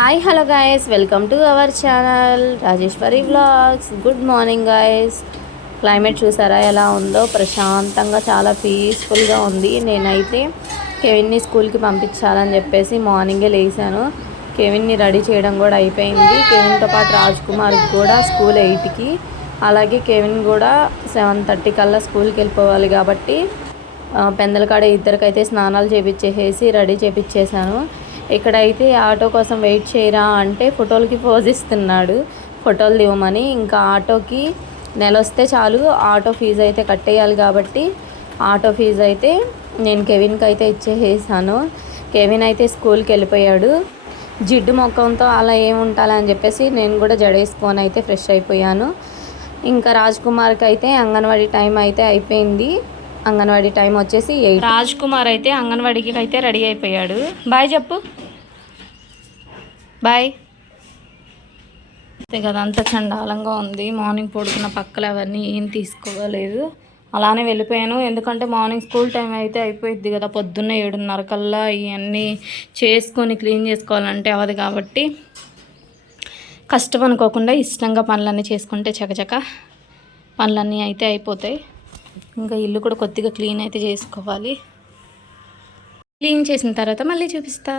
Hi hello guys, welcome to our channel Rajeshwari vlogs. Good morning guys. Climate చూసారా ఎలా ఉందో, ప్రశాంతంగా చాలా పీస్ఫుల్గా ఉంది. నేనైతే కెవిన్ని స్కూల్కి పంపించాలని చెప్పేసి మార్నింగే లేచాను. కెవిన్ని రెడీ చేయడం కూడా అయిపోయింది. కెవిన్తో పాటు రాజ్ కుమార్కి కూడా స్కూల్ 8కి, అలాగే కెవిన్ కూడా 7:30 కల్లా స్కూల్కి వెళ్ళిపోవాలి కాబట్టి పెందలకాడ ఇద్దరికైతే స్నానాలు చేపించేసి రెడీ చేపించేశాను. ఇక్కడైతే ఆటో కోసం వెయిట్ చేయరా అంటే ఫోటోలకి పోజ్ ఇస్తున్నాడు, ఫోటోలు దివ్వమని. ఇంకా ఆటోకి నెల వస్తే చాలు ఆటో ఫీజు అయితే కట్టేయాలి కాబట్టి ఆటో ఫీజు అయితే నేను కెవిన్కి అయితే ఇచ్చేసాను. కెవిన్ అయితే స్కూల్కి వెళ్ళిపోయాడు. జిడ్డు మొఖంతో అలా ఏముంటాలని చెప్పేసి నేను కూడా జడేసుకొని అయితే ఫ్రెష్ అయిపోయాను. ఇంకా రాజ్ కుమార్కి అయితే అంగన్వాడీ టైం అయితే అయిపోయింది. అంగన్వాడీ టైం వచ్చేసి 8. రాజ్ కుమార్ అయితే అంగన్వాడీకి అయితే రెడీ అయిపోయాడు. బాయ్ చెప్పు, బాయ్. అంతే కదా, అంత చండాలంగా ఉంది. మార్నింగ్ పడుకున్న పక్కలు అవన్నీ ఏం తీసుకోలేదు, అలానే వెళ్ళిపోయాను. ఎందుకంటే మార్నింగ్ స్కూల్ టైం అయితే అయిపోయింది కదా, పొద్దున్నే 7:30 కల్లా ఇవన్నీ చేసుకొని క్లీన్ చేసుకోవాలంటే అవదు కాబట్టి కష్టం అనుకోకుండా ఇష్టంగా పనులన్నీ చేసుకుంటే చకచక పనులన్నీ అయితే అయిపోతాయి. ఇంకా ఇల్లు కూడా కొద్దిగా క్లీన్ అయితే చేసుకోవాలి. క్లీన్ చేసిన తర్వాత మళ్ళీ చూపిస్తా.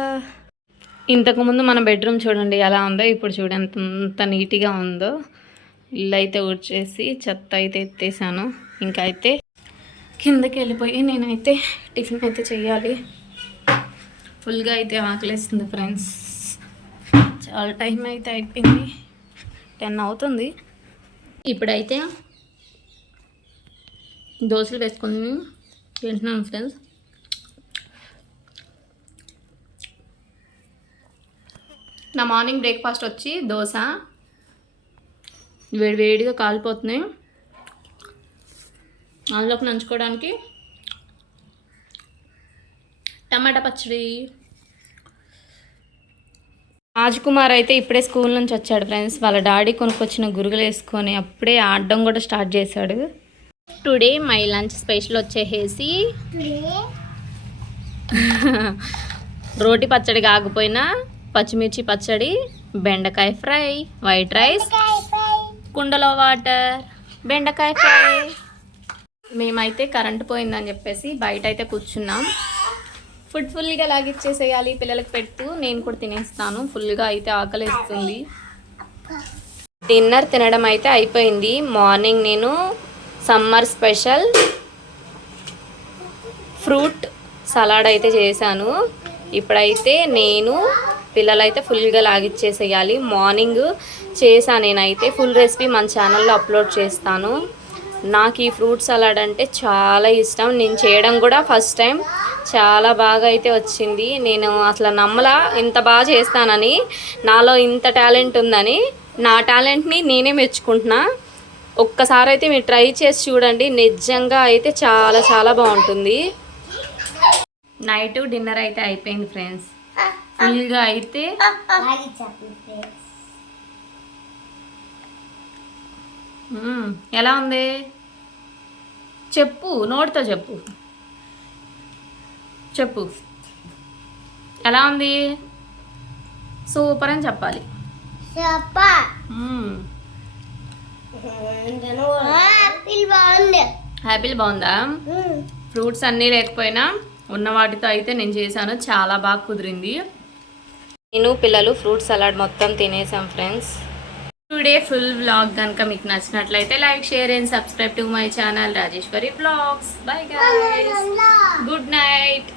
ఇంతకుముందు మన బెడ్రూమ్ చూడండి ఎలా ఉందో, ఇప్పుడు చూడండి ఎంత నీట్గా ఉందో. ఇల్లు అయితే ఊడ్చేసి చెత్త అయితే ఎత్తేసాను. ఇంకా అయితే కిందకి వెళ్ళిపోయి నేనైతే టిఫిన్ అయితే చెయ్యాలి. ఫుల్గా అయితే ఆకలేస్తుంది ఫ్రెండ్స్. చాలా టైం అయితే అయిపోయింది, 10 అవుతుంది. ఇప్పుడైతే దోశలు వేసుకొని తింటున్నాను ఫ్రెండ్స్. నా మార్నింగ్ బ్రేక్ఫాస్ట్ వచ్చి దోశ, వేడివేడిగా కాలిపోతున్నాయి. అందులోకి నంచుకోవడానికి టమాటా పచ్చడి. రాజ్ కుమార్ అయితే ఇప్పుడే స్కూల్ నుంచి వచ్చాడు ఫ్రెండ్స్. వాళ్ళ డాడీ కొనుక్కొచ్చిన గురుగులు వేసుకొని అప్పుడే ఆడడం కూడా స్టార్ట్ చేశాడు. టుడే మై లంచ్ స్పెషల్ వచ్చేసి రోటి పచ్చడి కాకపోయినా పచ్చిమిర్చి పచ్చడి, బెండకాయ ఫ్రై, వైట్ రైస్, కుండలో వాటర్, బెండకాయ ఫ్రై. మేమైతే కరెంటు పోయిందని చెప్పేసి బయట అయితే కూర్చున్నాం. ఫుల్గా లాగిచ్చేసేయాలి పిల్లలకి పెడుతూ, నేను కూడా తినేస్తాను. ఫుల్గా అయితే ఆకలిస్తుంది. డిన్నర్ తినడం అయితే అయిపోయింది. మార్నింగ్ నేను సమ్మర్ స్పెషల్ ఫ్రూట్ సలాడ్ అయితే చేశాను. ఇప్పుడైతే నేను పిల్లలైతే ఫుల్గా లాగిచ్చేసేయాలి. మార్నింగ్ చేశాను నేనైతే. ఫుల్ రెసిపీ మన ఛానల్లో అప్లోడ్ చేస్తాను. నాకు ఈ ఫ్రూట్ సలాడ్ అంటే చాలా ఇష్టం. నేను చేయడం కూడా ఫస్ట్ టైం చాలా బాగా అయితే వచ్చింది. నేను అసలు నమ్మలా ఇంత బాగా చేస్తానని, నాలో ఇంత టాలెంట్ ఉందని. నా టాలెంట్ని నేనే మెచ్చుకుంటున్నా. ఒక్కసారి అయితే మీరు ట్రై చేసి చూడండి, నిజంగా అయితే చాలా చాలా బాగుంటుంది. నైట్ డిన్నర్ అయితే అయిపోయింది ఫ్రెండ్స్. ఫుల్గా అయితే ఎలా ఉంది చెప్పు, నోటితో చెప్పు, చెప్పు ఎలా ఉంది. సూపర్ అని చెప్పాలి. యాపిల్ బాగుందా? ఫ్రూట్స్ అన్నీ లేకపోయినా ఉన్న వాటితో అయితే నేను చేశాను, చాలా బాగా కుదిరింది. నేను పిల్లలు ఫ్రూట్ సలాడ్ మొత్తం తినేసాం ఫ్రెండ్స్. టుడే ఫుల్ వ్లాగ్ కనుక మీకు నచ్చినట్లయితే like, share and subscribe to my channel Rajeshwari vlogs. Bye guys, good night.